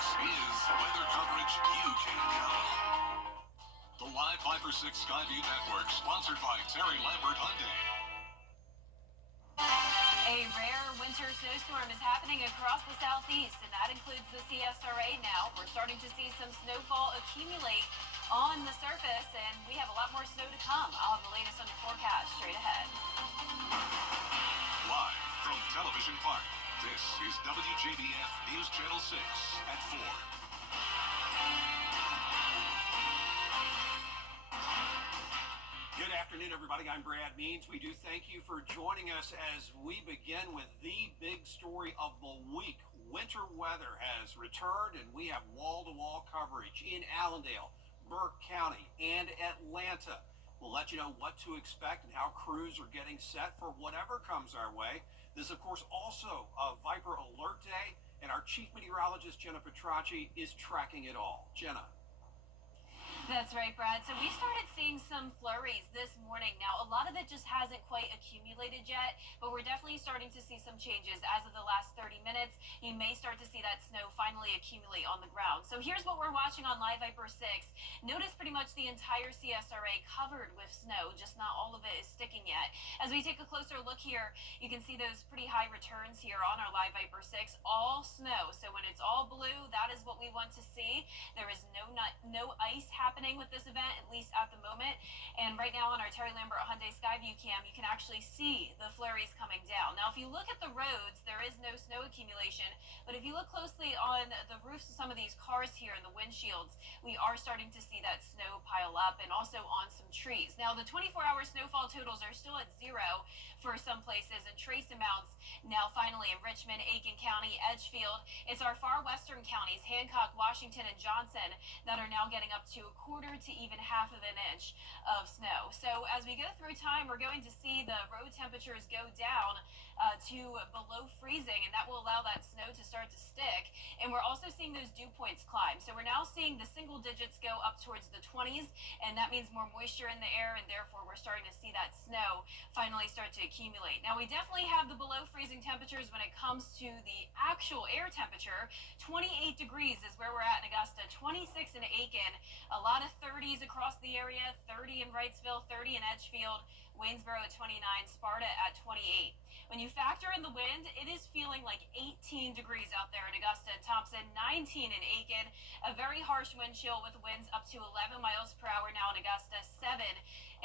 is weather coverage you can handle. The Live Viper 6 Skyview Network, sponsored by Terry Lambert Hyundai. A rare winter snowstorm is happening across the southeast, and that includes the CSRA now. We're starting to see some snowfall accumulate on the surface, and we have a lot more snow to come. I'll have the latest on your forecast straight ahead. Live from Television Park, this is WJBF News Channel 6 at 4. Good afternoon, everybody. I'm Brad Means. We do thank you for joining us as we begin with the big story of the week. Winter weather has returned, and we have wall-to-wall coverage in Allendale, Burke County, and Atlanta. We'll let you know what to expect and how crews are getting set for whatever comes our way. This is, of course, also a Viper Alert Day, and our chief meteorologist, Jenna Petracci, is tracking it all. Jenna. That's right, Brad. So we started seeing some flurries this morning. Now, a lot of it just hasn't quite accumulated yet, but we're definitely starting to see some changes. As of the last 30 minutes, you may start to see that snow finally accumulate on the ground. So here's what we're watching on Live Viper 6. Notice pretty much the entire CSRA covered with snow, just not all of it is sticking yet. As we take a closer look here, you can see those pretty high returns here on our Live Viper 6, all snow. So when it's all blue, that is what we want to see. There is no ice happening with this event, at least at the moment. And right now on our Terry Lambert Hyundai Skyview cam, you can actually see the flurries coming down. Now, if you look at the roads, there is no snow accumulation, but if you look closely on the roofs of some of these cars here and the windshields, we are starting to see that snow pile up, and also on some trees. Now, the 24-hour snowfall totals are still at 0 for some places, and trace amounts now finally in Richmond, Aiken County, Edgefield. It's our far western counties, Hancock, Washington, and Johnson, that are now getting up to a quarter to even half of an inch of snow. So as we go through time, we're going to see the road temperatures go down to below freezing, and that will allow that snow to start to stick. And we're also seeing those dew points climb. So we're now seeing the single digits go up towards the 20s, and that means more moisture in the air, and therefore we're starting to see that snow finally start to accumulate. Now, we definitely have the below freezing temperatures when it comes to the actual air temperature. 28 degrees is where we're at in Augusta, 26 in Aiken, a lot of 30s across the area, 30 in Wrightsville, 30 in Edgefield, Waynesboro at 29, Sparta at 28. When you factor in the wind, it is feeling like 18 degrees out there in Augusta and Thompson, 19 in Aiken, a very harsh wind chill with winds up to 11 miles per hour now in Augusta, 7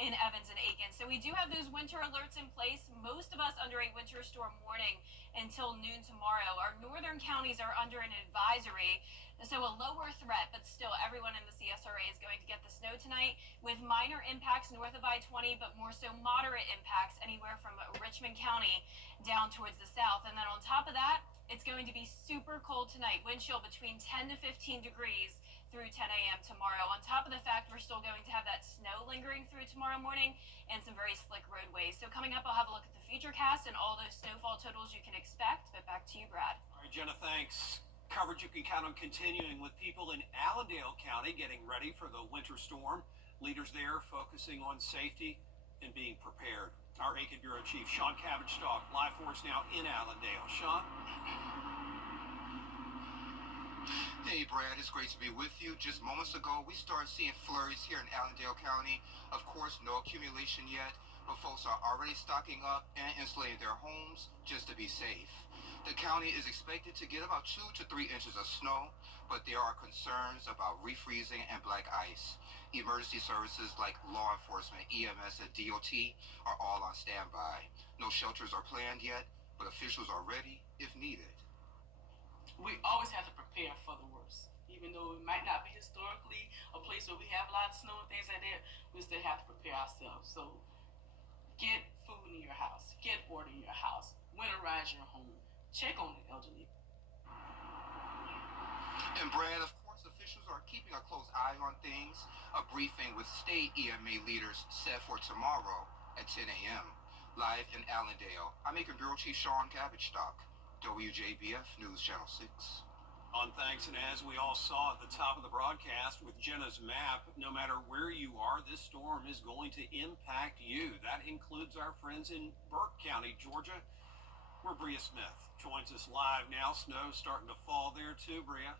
in Evans and Aiken. So we do have those winter alerts in place, most of us under a winter storm warning until noon tomorrow. Our northern counties are under an advisory, so a lower threat, but still everyone in the CSRA is going to get the snow tonight, with minor impacts north of I-20, but more so moderate impacts anywhere from Richmond County down towards the south. And then on top of that, it's going to be super cold tonight, wind chill between 10 to 15 degrees through 10 a.m. tomorrow, on top of the fact we're still going to have that snow lingering through tomorrow morning and some very slick roadways. So coming up, I'll have a look at the futurecast and all those snowfall totals you can expect. But back to you, Brad. All right, Jenna, thanks. Coverage you can count on continuing with people in Allendale County getting ready for the winter storm. Leaders there focusing on safety and being prepared. Our Aiken Bureau Chief, Sean Cabbage-Stalk, live for us now in Allendale. Sean? Hey, Brad, it's great to be with you. Just moments ago, we started seeing flurries here in Allendale County. Of course, no accumulation yet, but folks are already stocking up and insulating their homes just to be safe. The county is expected to get about 2 to 3 inches of snow, but there are concerns about refreezing and black ice. Emergency services like law enforcement, EMS, and DOT are all on standby. No shelters are planned yet, but officials are ready if needed. We always have to prepare for the worst. Even though it might not be historically a place where we have a lot of snow and things like that, we still have to prepare ourselves. So get food in your house, get water in your house, winterize your home, check on the elderly. And Brad, of course, officials are keeping a close eye on things. A briefing with state EMA leaders set for tomorrow at 10 a.m. Live in Allendale, I'm Aiken Bureau Chief Sean Cabbage-Stalk, WJBF News Channel 6. On thanks, and as we all saw at the top of the broadcast with Jenna's map, no matter where you are, this storm is going to impact you. That includes our friends in Burke County, Georgia, where Bria Smith joins us live now. Snow starting to fall there too, Bria.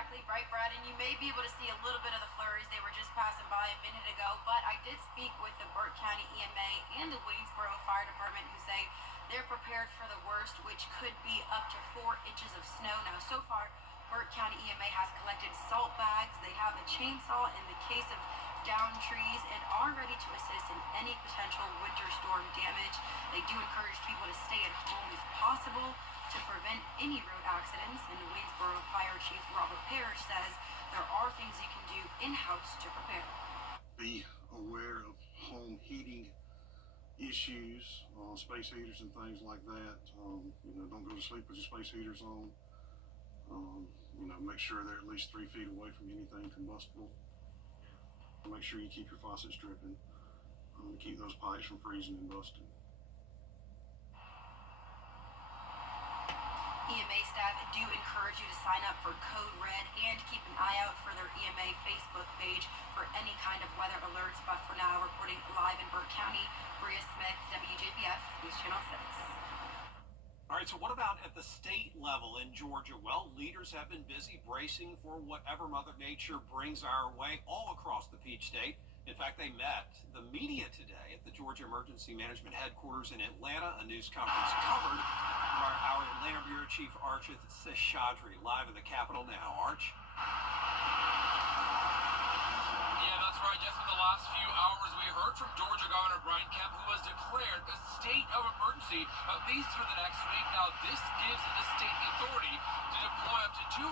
exactly right, Brad. And you may be able to see a little bit of the flurries. They were just passing by a minute ago. But I did speak with the Burke County EMA and the Waynesboro Fire Department, who say they're prepared for the worst, which could be up to 4 inches of snow. Now, so far, Burke County EMA has collected salt bags. They have a chainsaw in the case of downed trees and are ready to assist in any potential winter storm damage. They do encourage people to stay at home if possible to prevent any road accidents. And Waynesboro Fire Chief Robert Parrish says there are things you can do in-house to prepare. Be aware of home heating issues, space heaters and things like that. Don't go to sleep with your space heaters on. Make sure they're at least 3 feet away from anything combustible. Make sure you keep your faucets dripping. Keep those pipes from freezing and busting. EMA staff do encourage you to sign up for Code Red and keep an eye out for their EMA Facebook page for any kind of weather alerts. But for now, reporting live in Burke County, Bria Smith, WJBF, News Channel 6. All right, so what about at the state level in Georgia? Well, leaders have been busy bracing for whatever Mother Nature brings our way all across the Peach State. In fact, they met the media today at the Georgia Emergency Management Headquarters in Atlanta. A news conference covered by our Atlanta Bureau Chief Archith Seshadri, live in the Capitol now. Arch? Yeah, that's right. Just in the last few hours, we heard from Georgia Governor Brian Kemp, who has declared a state of emergency, at least for the next week. Now, this gives the state the authority to deploy up to 250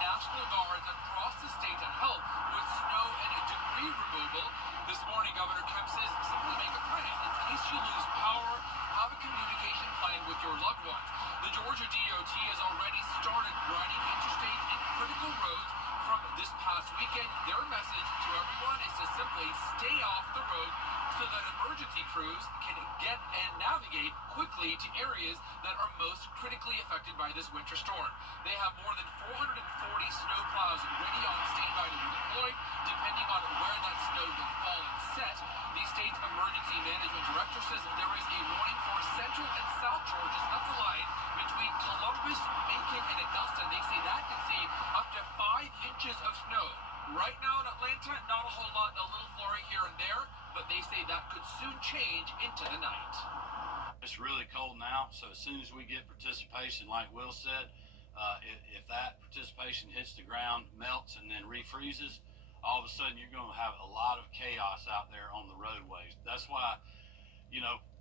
National Guards across the state to help with snow and debris removal. This morning, Governor Kemp says simply make a plan. In case you lose power, have a communication plan with your loved ones. The Georgia DOT has already started grading interstates and critical roads from this past weekend. Their message to everyone is to simply stay off the road so that emergency crews can get and navigate quickly to areas that are most critically affected by this winter storm. They have more than 440 snow plows ready on standby to be deployed, depending on where that snow will fall and set. The state's emergency management director says there is a warning for central and south Georgia. That's the line between Columbus, Macon, and Augusta. They say that can see up to 5 inches of snow. Right now in Atlanta, not a whole lot, a little flurry here and there, but they say that could soon change into the night. It's really cold now, so as soon as we get participation, like Will said, if that participation hits the ground, melts, and then refreezes, all of a sudden you're going to have a lot of chaos out there on the roadways. That's why,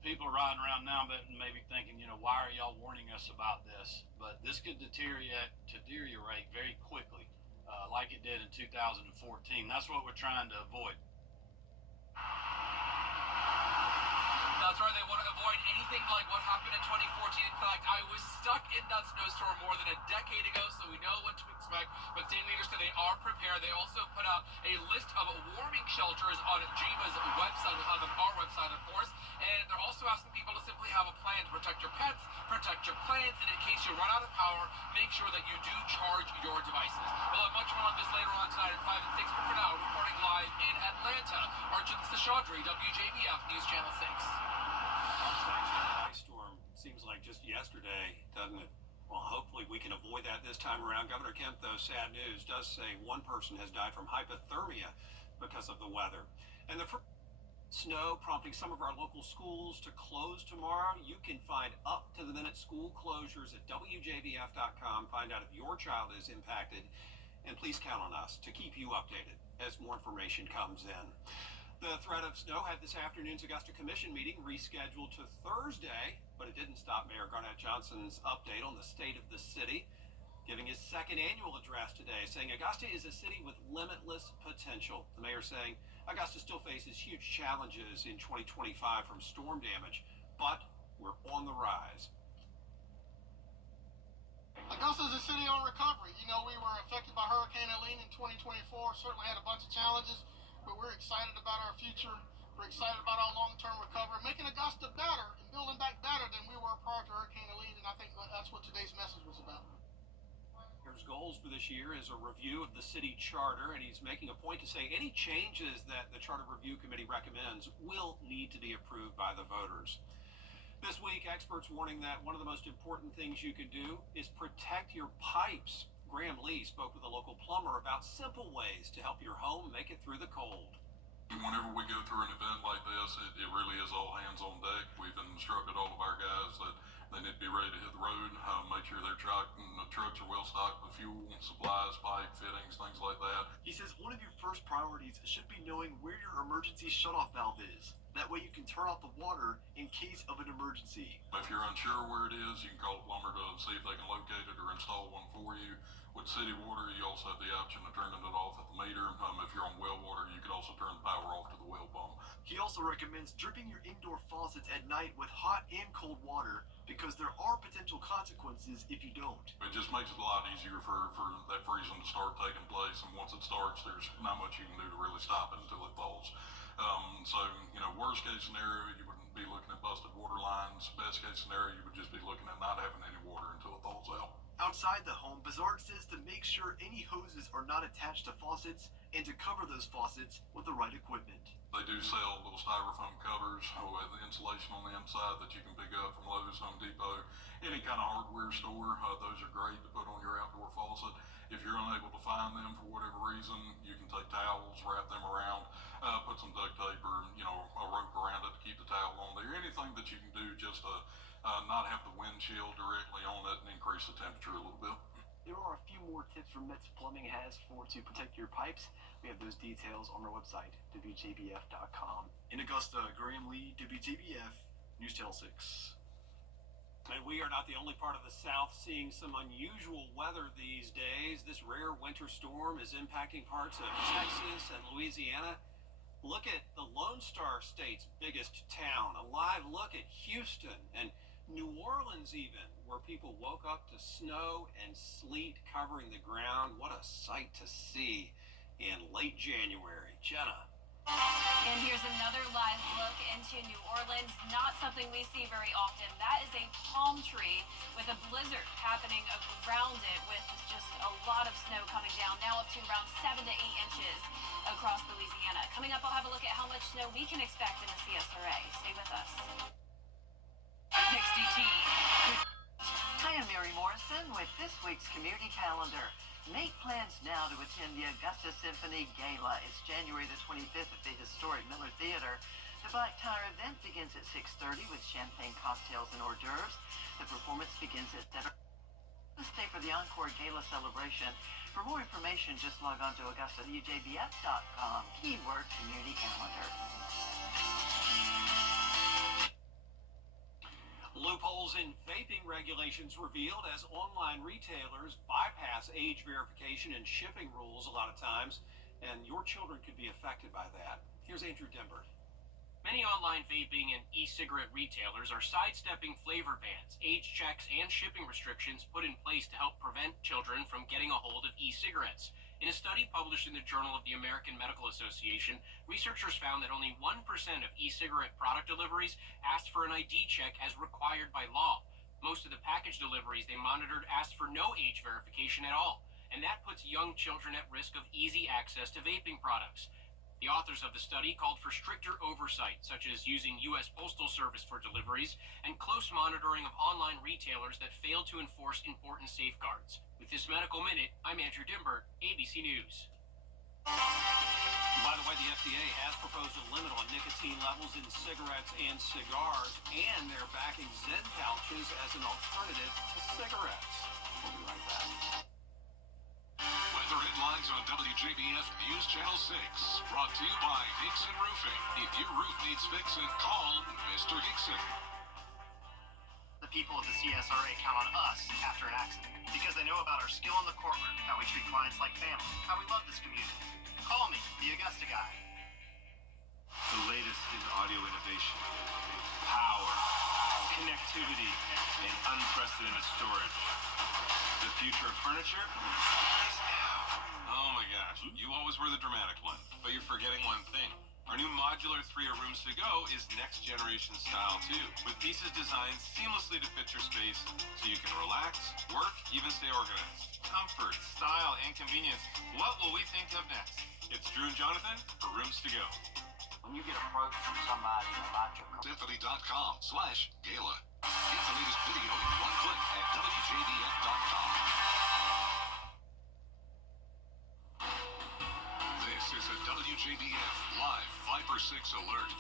people are riding around now but maybe thinking, why are y'all warning us about this? But this could deteriorate very quickly, like it did in 2014. That's what we're trying to avoid. That's right, they want to avoid anything like what happened in 2014. In fact, I was stuck in that snowstorm more than a decade ago, so we know what to expect. But state leaders say they are prepared. They also put out a list of warming shelters on GEMA's website. We'll have it on our website, of course. And they're also asking people to simply have a plan to protect your pets, protect your plants, and in case you run out of power, make sure that you do charge your devices. We'll have much more on this later on tonight at 5 and 6, but for now, reporting live in Atlanta, Archith Seshadri, WJBF News Channel 6. Ice storm seems like just yesterday, doesn't it? Well, hopefully we can avoid that this time around. Governor Kemp, though, sad news, does say one person has died from hypothermia because of the weather. And the snow prompting some of our local schools to close tomorrow. You can find up-to-the-minute school closures at WJBF.com. Find out if your child is impacted. And please count on us to keep you updated as more information comes in. The threat of snow had this afternoon's Augusta Commission meeting rescheduled to Thursday, but it didn't stop Mayor Garnett Johnson's update on the state of the city, giving his second annual address today, saying Augusta is a city with limitless potential. The mayor saying Augusta still faces huge challenges in 2025 from storm damage, but we're on the rise. Augusta is a city on recovery. We were affected by Hurricane Helene in 2024, certainly had a bunch of challenges, but we're excited about our future. We're excited about our long-term recovery, making Augusta better and building back better than we were prior to Hurricane Helene, and I think that's what today's message was about. Mayor's goals for this year is a review of the city charter, and he's making a point to say any changes that the Charter Review Committee recommends will need to be approved by the voters. This week, experts warning that one of the most important things you can do is protect your pipes. Graham Lee spoke with a local plumber about simple ways to help your home make it through the cold. Whenever we go through an event like this, it really is all hands on deck. We've instructed all of our guys that they need to be ready to hit the road, make sure their trucks are well stocked with fuel, supplies, pipe, fittings, things like that. He says one of your first priorities should be knowing where your emergency shutoff valve is. That way you can turn off the water in case of an emergency. If you're unsure where it is, you can call a plumber to see if they can locate it or install one for you. With city water, you also have the option of turning it off at the meter. If you're on well water, you could also turn the power off to the well pump. He also recommends dripping your indoor faucets at night with hot and cold water because there are potential consequences if you don't. It just makes it a lot easier for that freezing to start taking place, and once it starts, there's not much you can do to really stop it until it thaws. Worst case scenario, you wouldn't be looking at busted water lines. Best case scenario, you would just be looking at not having any water until it thaws out. Outside the home, Bizarre says to make sure any hoses are not attached to faucets and to cover those faucets with the right equipment. They do sell little styrofoam covers with insulation on the inside that you can pick up from Lowe's, Home Depot, any kind of hardware store. Those are great to put on your outdoor faucet. If you're unable to find them for whatever reason, you can take towels, wrap them around, put some duct tape or a rope around it to keep the towel on there. Anything that you can do just to not have the wind chill directly on it and increase the temperature a little bit. There are a few more tips from Metz Plumbing has to protect your pipes. We have those details on our website, WJBF.com. In Augusta, Graham Lee, WJBF, News Channel 6. And we are not the only part of the South seeing some unusual weather these days. This rare winter storm is impacting parts of Texas and Louisiana. Look at the Lone Star State's biggest town. A live look at Houston and New Orleans even, where people woke up to snow and sleet covering the ground. What a sight to see in late January. Jenna. And here's another live look into New Orleans. Not something we see very often. That is a palm tree with a blizzard happening around it with just a lot of snow coming down, now up to around 7 to 8 inches across Louisiana. Coming up, I'll have a look at how much snow we can expect in the CSRA. Stay with us. Next DT. Hi, I'm Mary Morrison with this week's community calendar. Make plans now to attend the Augusta Symphony Gala. It's January the 25th at the historic Miller Theater. The Black Tire event begins at 6:30 with champagne cocktails and hors d'oeuvres. The performance begins at 7. Stay for the encore gala celebration. For more information, just log on to AugustaWJBF.com. Keyword community calendar. Loopholes in vaping regulations revealed as online retailers bypass age verification and shipping rules a lot of times, and your children could be affected by that. Here's Andrew Dimbert. Many online vaping and e-cigarette retailers are sidestepping flavor bans, age checks, and shipping restrictions put in place to help prevent children from getting a hold of e-cigarettes. In a study published in the Journal of the American Medical Association, researchers found that only 1% of e-cigarette product deliveries asked for an ID check as required by law. Most of the package deliveries they monitored asked for no age verification at all, and that puts young children at risk of easy access to vaping products. The authors of the study called for stricter oversight, such as using U.S. Postal Service for deliveries and close monitoring of online retailers that fail to enforce important safeguards. With this Medical Minute, I'm Andrew Dimbert, ABC News. By the way, the FDA has proposed a limit on nicotine levels in cigarettes and cigars, and they're backing Zen pouches as an alternative to cigarettes. We'll be right back. Weather headlines on WJBF News Channel 6. Brought to you by Hickson Roofing. If your roof needs fixing, call Mr. Hickson. The people of the CSRA count on us after an accident because they know about our skill in the courtroom, how we treat clients like family, how we love this community. Call me, the Augusta guy. The latest in audio innovation, power, connectivity, and unprecedented storage. The future of furniture is now. Oh my gosh, you always were the dramatic one, but you're forgetting one thing. Our new modular 3 rooms to go is next generation style too, with pieces designed seamlessly to fit your space so you can relax, work, even stay organized. Comfort, style, and convenience. What will we think of next? It's Drew and Jonathan for Rooms to Go. When you get approached from somebody about your Symphony.com/gala. Get the latest video in one click at WJBF.com. Alert.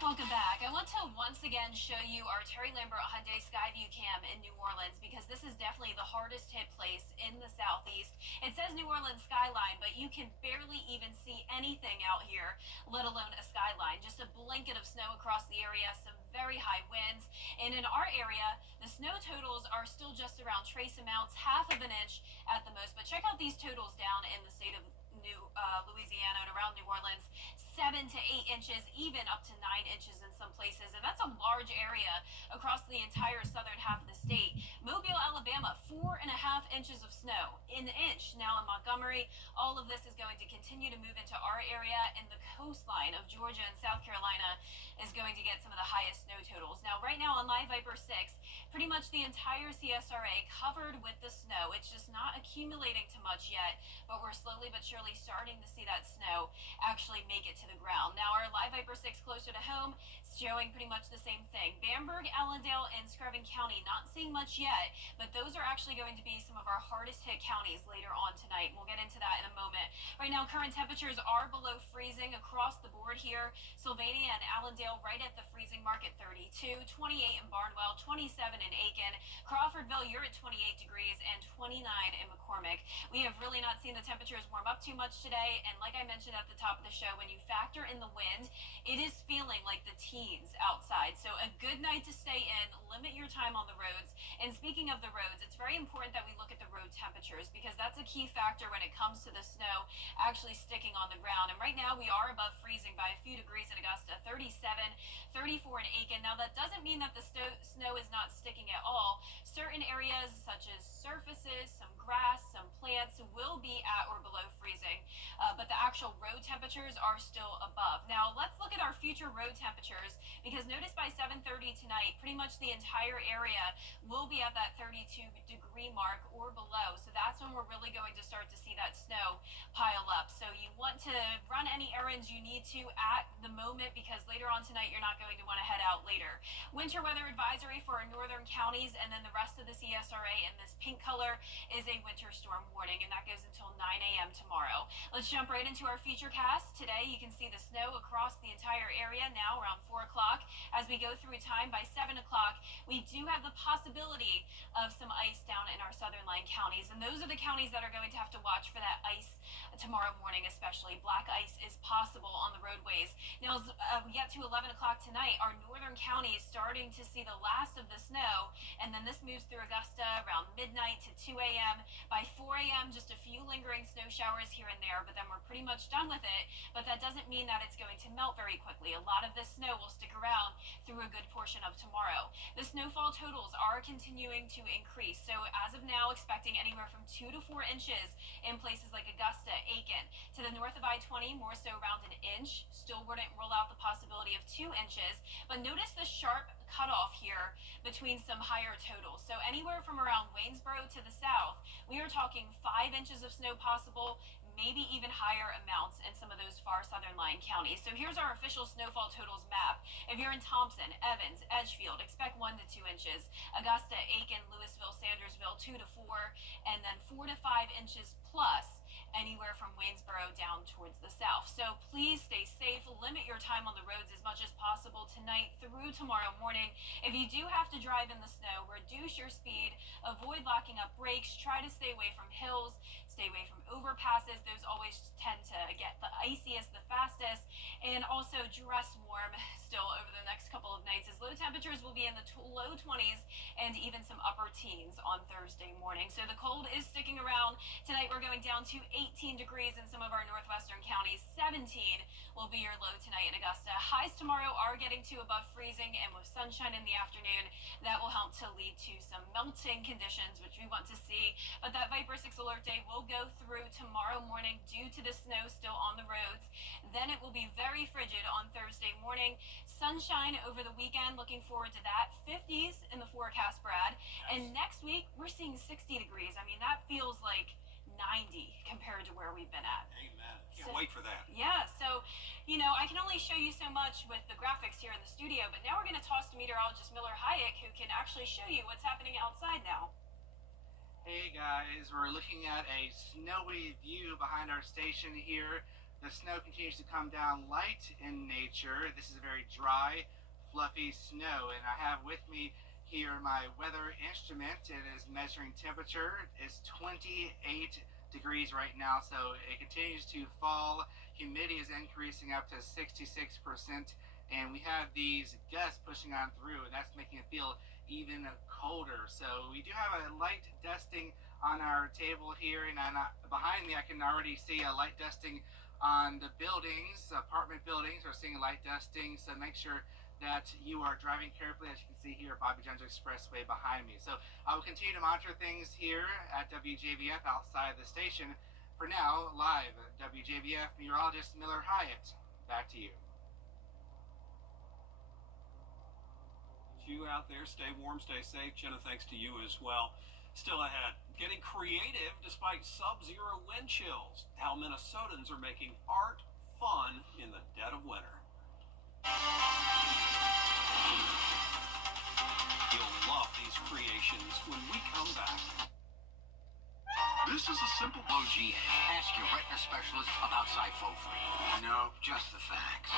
Welcome back. I want to once again show you our Terry Lambert Hyundai Skyview cam in New Orleans because this is definitely the hardest hit place in the southeast. It says New Orleans skyline, but you can barely even see anything out here, let alone a skyline. Just a blanket of snow across the area, some very high winds. And in our area, the snow totals are still just around trace amounts, half of an inch at the most. But check out these totals down in the state of Louisiana and around New Orleans. 7 to 8 inches, even up to 9 inches in some places, and that's a large area across the entire southern half of the state. Mobile, Alabama, 4.5 inches of snow, an inch now in Montgomery. All of this is going to continue to move into our area, and the coastline of Georgia and South Carolina is going to get some of the highest snow totals. Now, right now on Live Viper 6, pretty much the entire CSRA covered with the snow. It's just not accumulating to much yet, but we're slowly but surely starting to see that snow actually make it to the ground. Now, our Live Viper 6 closer to home is showing pretty much the same thing. Bamberg, Allendale, and Screven County, not seeing much yet, but those are actually going to be some of our hardest hit counties later on tonight. We'll get into that in a moment. Right now, current temperatures are below freezing across the board here. Sylvania and Allendale right at the freezing mark at 32, 28 in Barnwell, 27 in Aiken. Crawfordville, you're at 28 degrees, and 29 in McCormick. We have really not seen the temperatures warm up too much today, and like I mentioned at the top of the show, when you factor in the wind, it is feeling like the teens outside. So a good night to stay in, limit your time on the roads. And speaking of the roads, it's very important that we look at the road temperatures because that's a key factor when it comes to the snow actually sticking on the ground. And right now we are above freezing by a few degrees in Augusta, 37, 34 in Aiken. Now that doesn't mean that the snow is not sticking at all. Certain areas such as surfaces, some grass, some plants will be at or below freezing, but the actual road temperatures are still above. Now let's look at our future road temperatures because notice by 7:30 tonight, pretty much the entire area will be at that 32-degree mark or below. So that's when we're really going to start to see that snow pile up. So you want to run any errands you need to at the moment because later on tonight you're not going to want to head out later. Winter weather advisory for our northern counties, and then the rest of the CSRA in this pink color is a winter storm warning, and that goes until 9 a.m. tomorrow. Let's jump right into our futurecast. Today you can see the snow across the entire area now around 4 o'clock. As we go through time by 7 o'clock, we do have the possibility of some ice down in our southern line counties, and those are the counties that are going to have to watch for that ice tomorrow morning, especially. Black ice is possible on the roadways. Now, as we get to 11 o'clock tonight, our northern counties starting to see the last of the snow, and then this moves through Augusta around midnight to 2 a.m. By 4 a.m., just a few lingering snow showers here and there, but then we're pretty much done with it. But that doesn't mean that it's going to melt very quickly. A lot of this snow will stick around through a good portion of tomorrow. The snowfall totals are continuing to increase. So as of now, expecting anywhere from 2 to 4 inches in places like Augusta, Aiken. To the north of I-20, more so around an inch. Still wouldn't rule out the possibility of 2 inches. But notice the sharp cutoff here between some higher totals. So anywhere from around Waynesboro to the south, we are talking 5 inches of snow possible, maybe even higher amounts in some of those far southern line counties. So here's our official snowfall totals map. If you're in Thompson, Evans, Edgefield, expect 1 to 2 inches. Augusta, Aiken, Louisville, Sandersville, 2 to 4, and then 4 to 5 inches plus anywhere from Waynesboro down towards the south. So please stay safe, limit your time on the roads as much as possible tonight through tomorrow morning. If you do have to drive in the snow, reduce your speed, avoid locking up brakes, try to stay away from hills, stay away from overpasses. Those always tend to get the iciest the fastest, and also dress warm still over the next couple of nights as low temperatures will be in the low 20s and even some upper teens on Thursday morning. So the cold is sticking around. Tonight we're going down to 18 degrees in some of our northwestern counties. 17 will be your low tonight in Augusta. Highs tomorrow are getting to above freezing, and with sunshine in the afternoon, that will help to lead to some melting conditions, which we want to see. But that Viper 6 alert day will go through tomorrow morning due to the snow still on the roads. Then it will be very frigid on Thursday morning. Sunshine over the weekend, looking forward to that. 50s in the forecast, Brad. And next week, we're seeing 60 degrees. I mean, that feels like 90 compared to where we've been at. Amen. Can't wait for that. Yeah, so, I can only show you so much with the graphics here in the studio, but now we're going to toss to meteorologist Miller Hayek, who can actually show you what's happening outside now. Hey guys, we're looking at a snowy view behind our station here. The snow continues to come down light in nature. This is a very dry, fluffy snow, and I have with me here my weather instrument. It is measuring temperature. It's 28 degrees right now, so it continues to fall. Humidity is increasing up to 66%, and we have these gusts pushing on through, and that's making it feel even colder. So we do have a light dusting on our table here, and behind me I can already see a light dusting on the buildings. Apartment buildings are seeing light dusting, so make sure that you are driving carefully, as you can see here, Bobby Jones Expressway behind me. So I will continue to monitor things here at WJBF outside the station. For now, live at WJBF, meteorologist Miller Hyatt. Back to you. You out there, stay warm, stay safe. Jenna, thanks to you as well. Still ahead, getting creative despite sub-zero wind chills. How Minnesotans are making art fun in the dead of winter. You'll love these creations when we come back. This is a simple OGA. Ask your retina specialist about Syfovre. No, just the facts.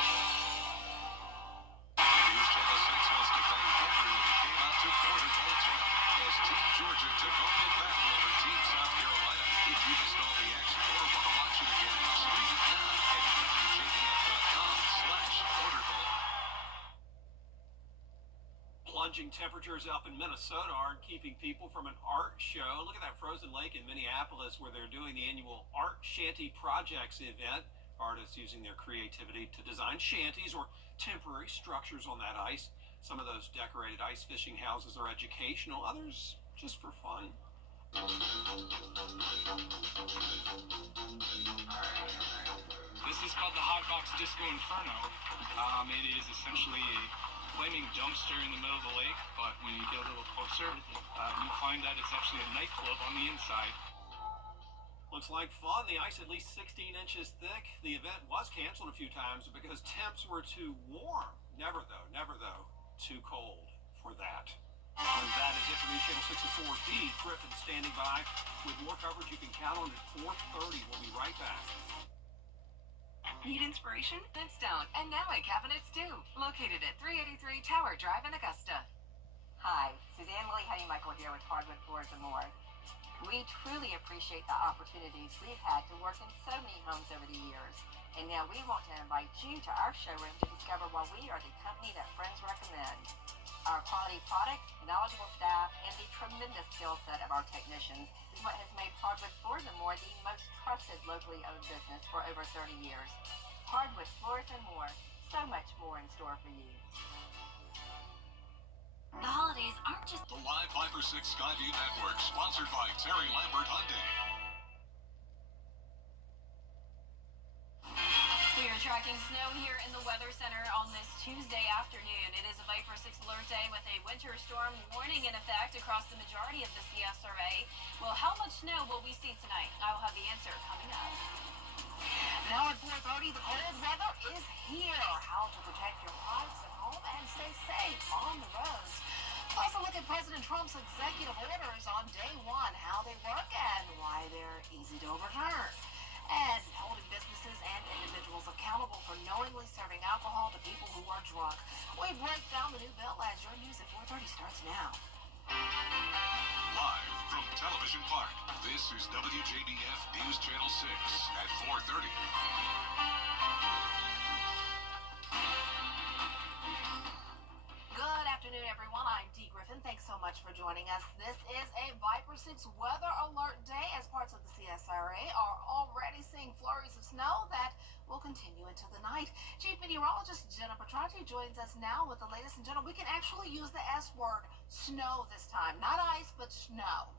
News Channel 6 wants to thank everyone who came out to Border Bowl 12 as Team Georgia took on the battle over Team South Carolina. If you missed all the action or want to watch it again, stream it now at WJBF.com/BorderBowl. Plunging temperatures up in Minnesota aren't keeping people from an art show. Look at that frozen lake in Minneapolis where they're doing the annual Art Shanty Projects event. Artists using their creativity to design shanties or temporary structures on that ice. Some of those decorated ice fishing houses are educational, others just for fun. This is called the Hot Box Disco Inferno. It is essentially a flaming dumpster in the middle of the lake, but when you get a little closer, you find that it's actually a nightclub on the inside. Looks like fun. The ice at least 16 inches thick. The event was canceled a few times because temps were too warm. Never though, too cold for that. And that is it for News Channel 6 at 4. Dee Griffin standing by with more coverage you can count on at 4:30. We'll be right back. Need inspiration? Then Stone, and now at Cabinets too. Located at 383 Tower Drive in Augusta. Hi, Suzanne Lily Honeymichael here with Hardwood Floors and More. We truly appreciate the opportunities we've had to work in so many homes over the years. And now we want to invite you to our showroom to discover why we are the company that friends recommend. Our quality products, knowledgeable staff, and the tremendous skill set of our technicians is what has made Hardwood Floors and More the most trusted locally owned business for over 30 years. Hardwood Floors and More, so much more in store for you. The holidays aren't just The live Viper 6 Skyview Network, sponsored by Terry Lambert Hyundai. We are tracking snow here in the Weather Center on this Tuesday afternoon. It is a Viper 6 alert day with a winter storm warning in effect across the majority of the CSRA. Well, how much snow will we see tonight? I will have the answer coming up. Now at 4:30, the cold weather is here. How to protect your pipes at home and stay safe on the roads. Also look at President Trump's executive orders on day one, how they work and why they're easy to overturn. And holding businesses and individuals accountable for knowingly serving alcohol to people who are drunk. We break down the new bill as your news at 4:30 starts now. Live from Television Park, this is WJBF News Channel 6 at 4:30. Good afternoon, everyone. I'm Dee Griffin. Thanks so much for joining us. This is a Viper 6 weather alert day as parts of the CSRA are already seeing flurries of snow that will continue into the night. Chief Meteorologist Jenna Petrati joins us now with the latest. And Jenna, we can actually use the S word, snow this time. Not ice, but snow.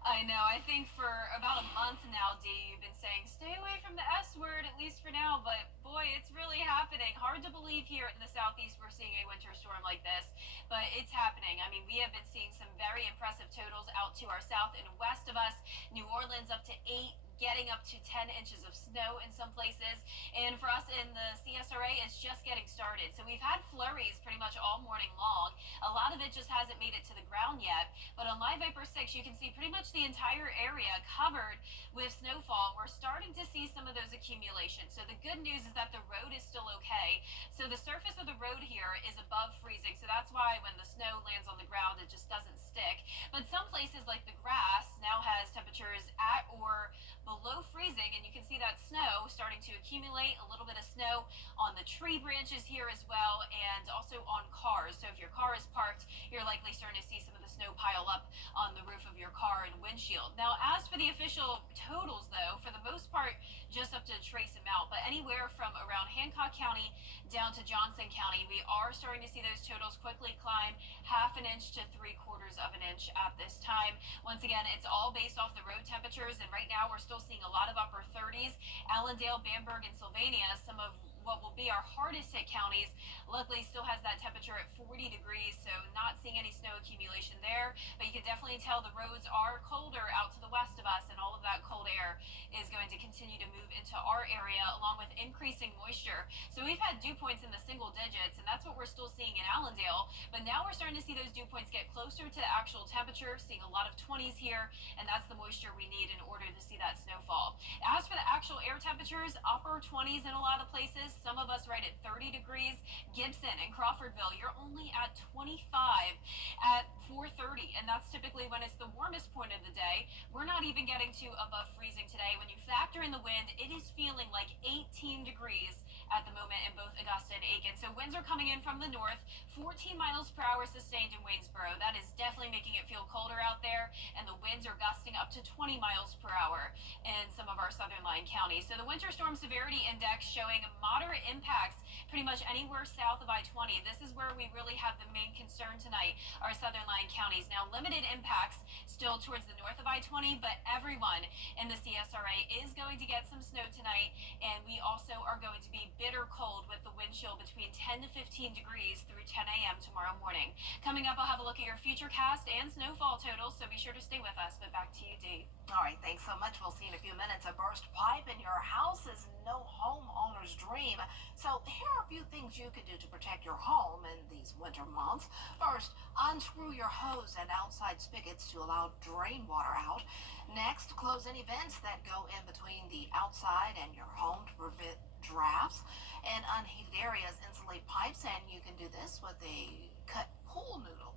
I know. I think for about a month now, Dee, you've been saying stay away from the S word, at least for now. But boy, it's really happening. Hard to believe here in the southeast we're seeing a winter storm like this, but it's happening. I mean, we have been seeing some very impressive totals out to our south and west of us. New Orleans up to 8 getting up to 10 inches of snow in some places. And for us in the CSRA, it's just getting started. So we've had flurries pretty much all morning long. A lot of it just hasn't made it to the ground yet. But on Live Viper 6, you can see pretty much the entire area covered with snowfall. We're starting to see some of those accumulations. So the good news is that the road is still okay. So the surface of the road here is above freezing. So that's why when the snow lands on the ground, it just doesn't stick. But some places like the grass now has temperatures at or below freezing, and you can see that snow starting to accumulate, a little bit of snow on the tree branches here as well, and also on cars. So if your car is parked, you're likely starting to see some of the snow pile up on the roof of your car and windshield. Now, as for the official totals, though, for the most part, just up to a trace amount, but anywhere from around Hancock County down to Johnson County, we are starting to see those totals quickly climb half an inch to 3/4 of an inch at this time. Once again, it's all based off the road temperatures, and right now we're still seeing a lot of upper 30s. Allendale, Bamberg, and Sylvania, some of what will be our hardest hit counties, luckily still has that temperature at 40 degrees, so not seeing any snow accumulation there. But you can definitely tell the roads are colder out to the west of us, and all of that cold air is going to continue to move into our area along with increasing moisture. So we've had dew points in the single digits, and that's what we're still seeing in Allendale. But now we're starting to see those dew points get closer to the actual temperature, seeing a lot of 20s here, and that's the moisture we need in order to see that snowfall. As for the actual air temperatures, upper 20s in a lot of places, some of us right at 30 degrees. Gibson and Crawfordville, you're only at 25 at 4:30, and that's typically when it's the warmest point of the day. We're not even getting to above freezing today. When you factor in the wind, it is feeling like 18 degrees at the moment in both Augusta and Aiken. So winds are coming in from the north, 14 miles per hour sustained in Waynesboro. That is definitely making it feel colder out there, and the winds are gusting up to 20 miles per hour in some of our southern line counties. So the winter storm severity index showing moderate impacts pretty much anywhere south of I-20. This is where we really have the main concern tonight, our southern line counties. Now, limited impacts still towards the north of I-20, but everyone in the CSRA is going to get some snow tonight, and we also are going to be bitter cold with the wind chill between 10 to 15 degrees through 10 a.m. tomorrow morning. Coming up, I'll have a look at your futurecast and snowfall totals, so be sure to stay with us. But back to you, Dave. All right, thanks so much. We'll see you in a few minutes. A burst pipe in your house is no homeowner's dream. So here are a few things you can do to protect your home in these winter months. First, unscrew your hose and outside spigots to allow drain water out. Next, close any vents that go in between the outside and your home to prevent drafts. In unheated areas, insulate pipes, and you can do this with a cut pool noodle.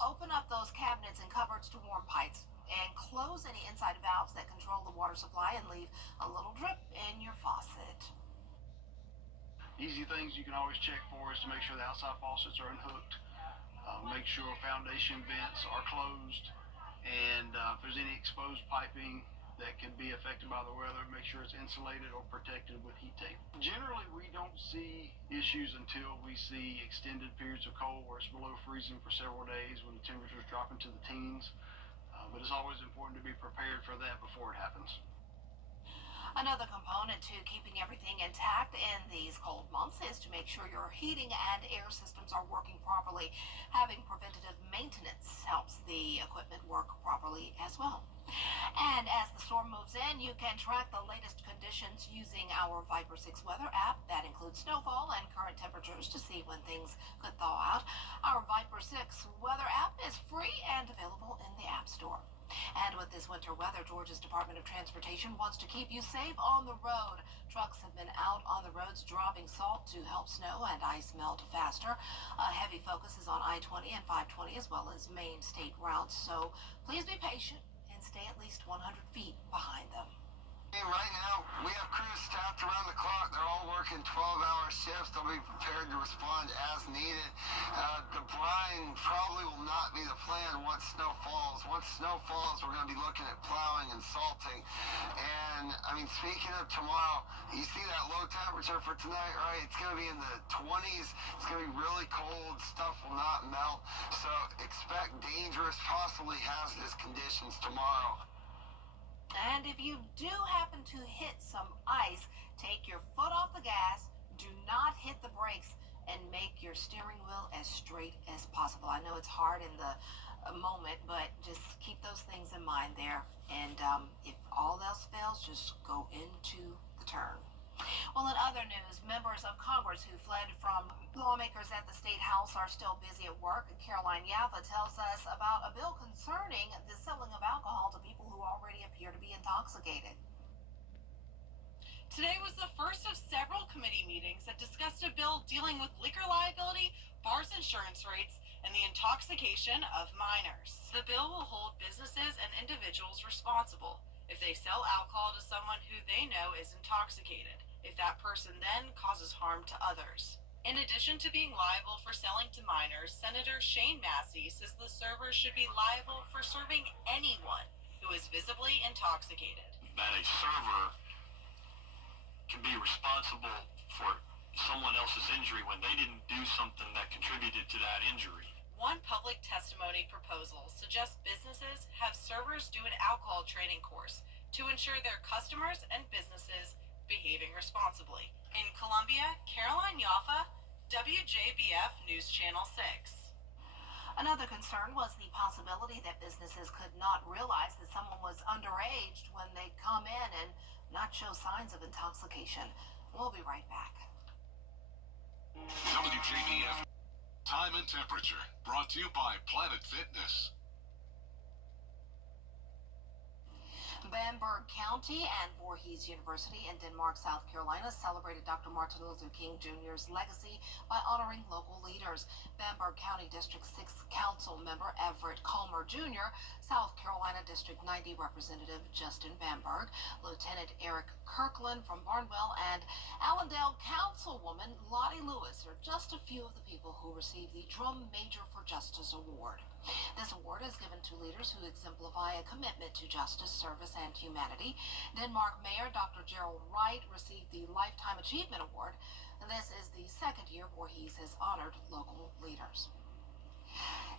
Open up those cabinets and cupboards to warm pipes, and close any inside valves that control the water supply and leave a little drip in your faucet. Easy things you can always check for is to make sure the outside faucets are unhooked, make sure foundation vents are closed, and if there's any exposed piping that can be affected by the weather, make sure it's insulated or protected with heat tape. Generally, we don't see issues until we see extended periods of cold where it's below freezing for several days when the temperatures drop into the teens. But it's always important to be prepared for that before it happens. Another component to keeping everything intact in these cold months is to make sure your heating and air systems are working properly. Having preventative maintenance helps the equipment work properly as well. And as the storm moves in, you can track the latest conditions using our Viper 6 weather app. That includes snowfall and current temperatures to see when things could thaw out. Our Viper 6 weather app is free and available in the App Store. And with this winter weather, Georgia's Department of Transportation wants to keep you safe on the road. Trucks have been out on the roads dropping salt to help snow and ice melt faster. A heavy focus is on I-20 and 520 as well as main state routes. So please be patient and stay at least 100 feet behind them. Right now, we have crews staffed around the clock. They're all working 12-hour shifts. They'll be prepared to respond as needed. The brine probably will not be the plan once snow falls. Once snow falls, we're going to be looking at plowing and salting. And, I mean, speaking of tomorrow, you see that low temperature for tonight, right? It's going to be in the 20s. It's going to be really cold. Stuff will not melt. So expect dangerous, possibly hazardous conditions tomorrow. And if you do happen to hit some ice, take your foot off the gas, do not hit the brakes, and make your steering wheel as straight as possible. I know it's hard in the moment, but just keep those things in mind there. And if all else fails, just go into the turn. Well, in other news, members of Congress who fled from lawmakers at the State House are still busy at work. Caroline Yaffa tells us about a bill concerning the selling of alcohol to people who already appear to be intoxicated. Today was the first of several committee meetings that discussed a bill dealing with liquor liability, farce insurance rates, and the intoxication of minors. The bill will hold businesses and individuals responsible if they sell alcohol to someone who they know is intoxicated, if that person then causes harm to others. In addition to being liable for selling to minors, Senator Shane Massey says the server should be liable for serving anyone who is visibly intoxicated. That a server can be responsible for someone else's injury when they didn't do something that contributed to that injury. One public testimony proposal suggests businesses have servers do an alcohol training course to ensure their customers and businesses behaving responsibly. In Columbia, Caroline Yaffa, WJBF News Channel 6. Another concern was the possibility that businesses could not realize that someone was underage when they come in and not show signs of intoxication. We'll be right back. WJBF Time and Temperature, brought to you by Planet Fitness. Bamberg County and Voorhees University in Denmark, South Carolina celebrated Dr. Martin Luther King Jr.'s legacy by honoring local leaders. Bamberg County District 6 Council member Everett Calmer Jr., South Carolina District 90 Representative Justin Bamberg, Lieutenant Eric Kirkland from Barnwell, and Allendale Councilwoman Lottie Lewis are just a few of the people who received the Drum Major for Justice Award. This award is given to leaders who exemplify a commitment to justice, service, and humanity. Denmark Mayor Dr. Gerald Wright received the Lifetime Achievement Award, and this is the second year Voorhees has honored local leaders.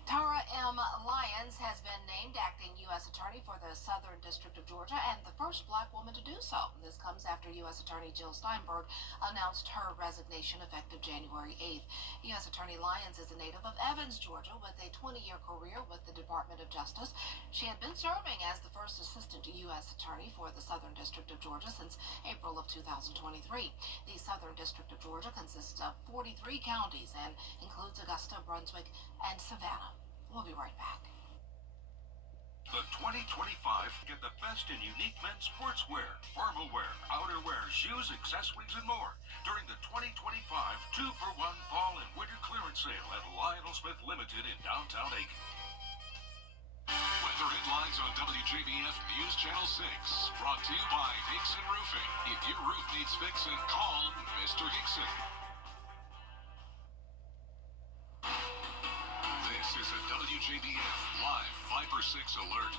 Tara M. Lyons has been named acting U.S. Attorney for the Southern District of Georgia and the first black woman to do so. This comes after U.S. Attorney Jill Steinberg announced her resignation effective January 8th. U.S. Attorney Lyons is a native of Evans, Georgia, with a 20-year career with the Department of Justice. She had been serving as the first assistant U.S. Attorney for the Southern District of Georgia since April of 2023. The Southern District of Georgia consists of 43 counties and includes Augusta, Brunswick, and Savannah. We'll be right back. The 2025 get the best in unique men's sportswear, formal wear, outerwear, shoes, accessories, and more during the 2025 2-for-1 fall and winter clearance sale at Lionel Smith Limited in downtown Aiken. Weather headlines on WJBF News Channel 6, brought to you by Hickson Roofing. If your roof needs fixing, call Mr. Hickson. This is a WJBF Live Viper 6 alert.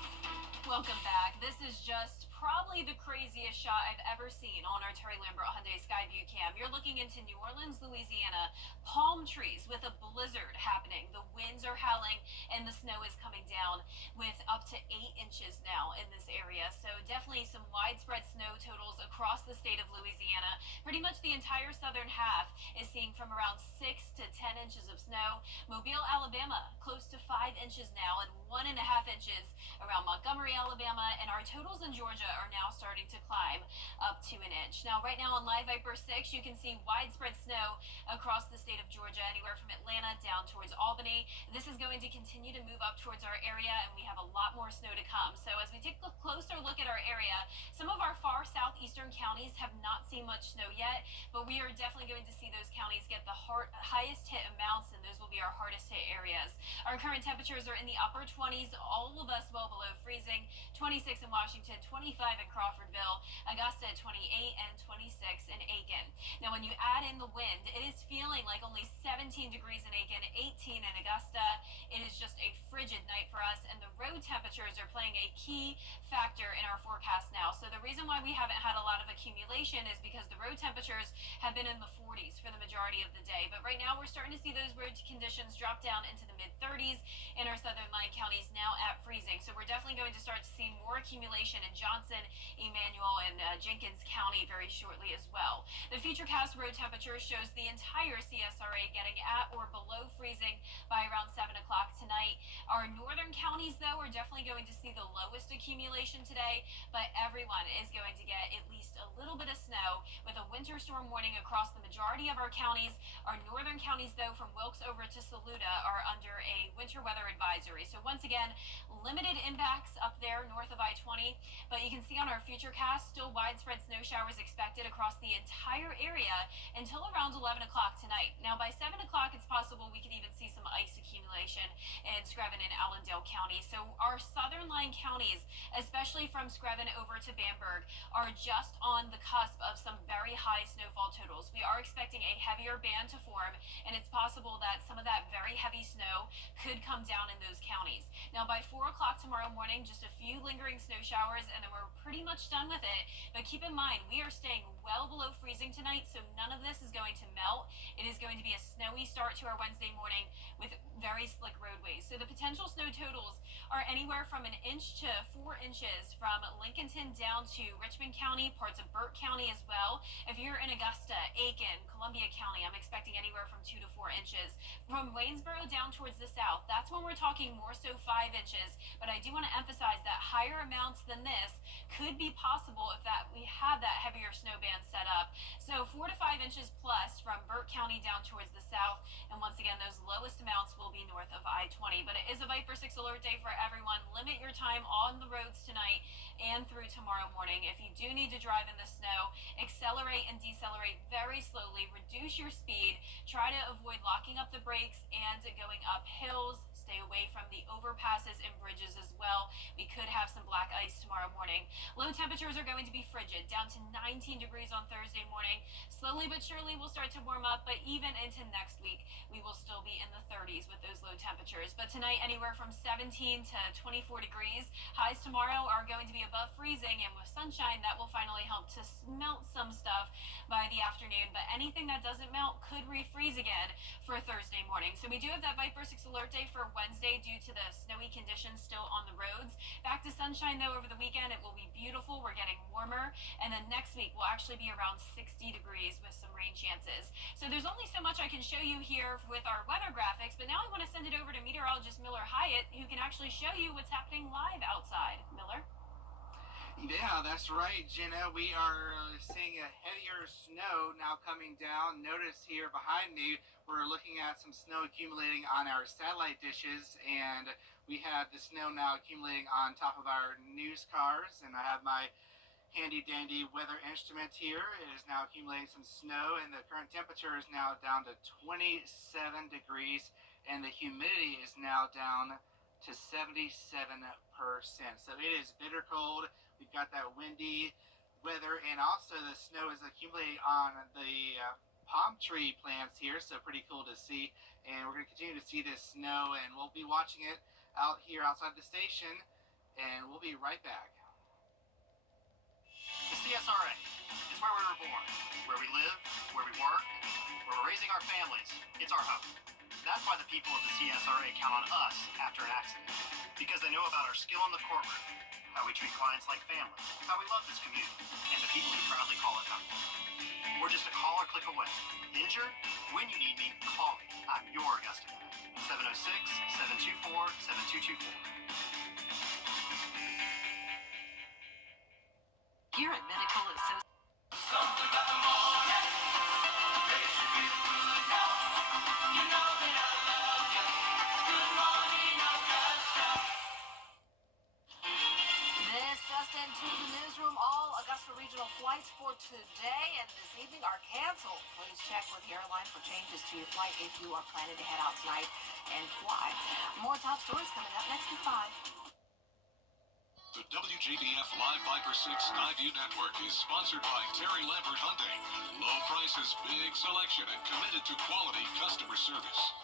Welcome back. This is just probably the craziest shot I've ever seen on our Terry Lambert Hyundai Skyview cam. You're looking into New Orleans, Louisiana, palm trees with a blizzard happening. The winds are howling and the snow is coming down with up to 8 inches now in this area. So definitely some widespread snow totals across the state of Louisiana. Pretty much the entire southern half is seeing from around 6 to 10 inches of snow. Mobile, Alabama, close to 5 inches now, and 1.5 inches around Montgomery, Alabama, and our totals in Georgia are now starting to climb up to 1 inch. Now, right now on Live Viper 6, you can see widespread snow across the state of Georgia, anywhere from Atlanta down towards Albany. This is going to continue to move up towards our area, and we have a lot more snow to come. So as we take a closer look at our area, some of our far southeastern counties have not seen much snow yet, but we are definitely going to see those counties get the highest hit amounts, and those will be our hardest hit areas. Our current temperatures are in the upper 20s, all of us well below freezing. 26 in Washington, 25 in Crawfordville, Augusta at 28, and 26 in Aiken. Now, when you add in the wind, it is feeling like only 17 degrees in Aiken, 18 in Augusta. It is just a frigid night for us, and the road temperatures are playing a key factor in our forecast now. So the reason why we haven't had a lot of accumulation is because the road temperatures have been in the 40s for the majority of the day. But right now, we're starting to see those road conditions drop down into the mid-30s in our southern line counties, now at freezing. So we're definitely going to start to see more accumulation in Johnson, Emmanuel, and Jenkins County very shortly as well. The Futurecast road temperature shows the entire CSRA getting at or below freezing by around 7 o'clock tonight. Our northern counties, though, are definitely going to see the lowest accumulation today, but everyone is going to get at least a little bit of snow with a winter storm warning across the majority of our counties. Our northern counties, though, from Wilkes over to Saluda, are under a winter weather advisory. So once again, limited impacts up there north of I-20, but you can see on our Futurecast still widespread snow showers expected across the entire area until around 11 o'clock tonight. Now by 7 o'clock, it's possible we could even see some ice accumulation in Screven and Allendale County. So our southern line counties, especially from Screven over to Bamberg, are just on the cusp of some very high snowfall totals. We are expecting a heavier band to form, and it's possible that some of that very heavy snow could come down in those counties. Now by 4 o'clock tomorrow morning, just a few lingering snow showers, and then we're pretty much done with it. But keep in mind, we are staying well below freezing tonight, so none of this is going to melt. It is going to be a snowy start to our Wednesday morning with very slick roadways. So the potential snow totals are anywhere from 1 inch to 4 inches from Lincolnton down to Richmond County, parts of Burke County as well. If you're in Augusta, Aiken, Columbia County, I'm expecting anywhere from 2 to 4 inches. From Waynesboro down towards the south, that's when we're talking more so 5 inches. But I do want to emphasize that higher amounts than this could be possible if we have that heavier snow band set up. So 4 to 5 inches plus from Burke County down towards the south. And once again, those lowest amounts will be north of I-20. But it is a Viper 6 alert day for everyone. Limit your time on the roads tonight and through tomorrow morning. If you do need to drive in the snow, accelerate and decelerate very slowly. Reduce your speed. Try to avoid locking up the brakes and going up hills. Stay away from the overpasses and bridges as well. We could have some black ice tomorrow morning. Low temperatures are going to be frigid, down to 19 degrees on Thursday morning. Slowly but surely we'll start to warm up, but even into next week, we will still be in the 30s with those low temperatures. But tonight, anywhere from 17 to 24 degrees. Highs tomorrow are going to be above freezing, and with sunshine, that will finally help to melt some stuff by the afternoon. But anything that doesn't melt could refreeze again for Thursday morning. So we do have that Viper 6 alert day for Wednesday due to the snowy conditions still on the roads. Back to sunshine, though, over the weekend. It will be beautiful. We're getting warmer. And then next week will actually be around 60 degrees with some rain chances. So there's only so much I can show you here with our weather graphics, but now I want to send it over to meteorologist Miller Hyatt, who can actually show you what's happening live outside. Miller? Yeah, that's right, Jenna. We are seeing a heavier snow now coming down. Notice here behind me, we're looking at some snow accumulating on our satellite dishes, and we have the snow now accumulating on top of our news cars, and I have my handy dandy weather instrument here. It is now accumulating some snow, and the current temperature is now down to 27 degrees, and the humidity is now down to 77%. So it is bitter cold. We've got that windy weather, and also the snow is accumulating on the palm tree plants here, so pretty cool to see. And we're going to continue to see this snow, and we'll be watching it out here outside the station, and we'll be right back. The CSRA is where we were born, where we live, where we work, where we're raising our families. It's our home. That's why the people of the CSRA count on us after an accident, because they know about our skill in the courtroom, how we treat clients like family, how we love this community, and the people who proudly call it home. We're just a call or click away. Injured? When you need me, call me. I'm your Augusta guy. 706-724-7224. Here at Medical Association. Something about the morning. Makes you feel good now. You know that I love you. Good morning, Augusta. This just into the newsroom. All Augusta regional flights for today and this evening are canceled. Please check with the airline for changes to your flight if you are planning to head out tonight and fly. More top stories coming up next at 5. The WJBF Live Viper 6 Skyview Network is sponsored by Terry Lambert Hyundai. Low prices, big selection, and committed to quality customer service.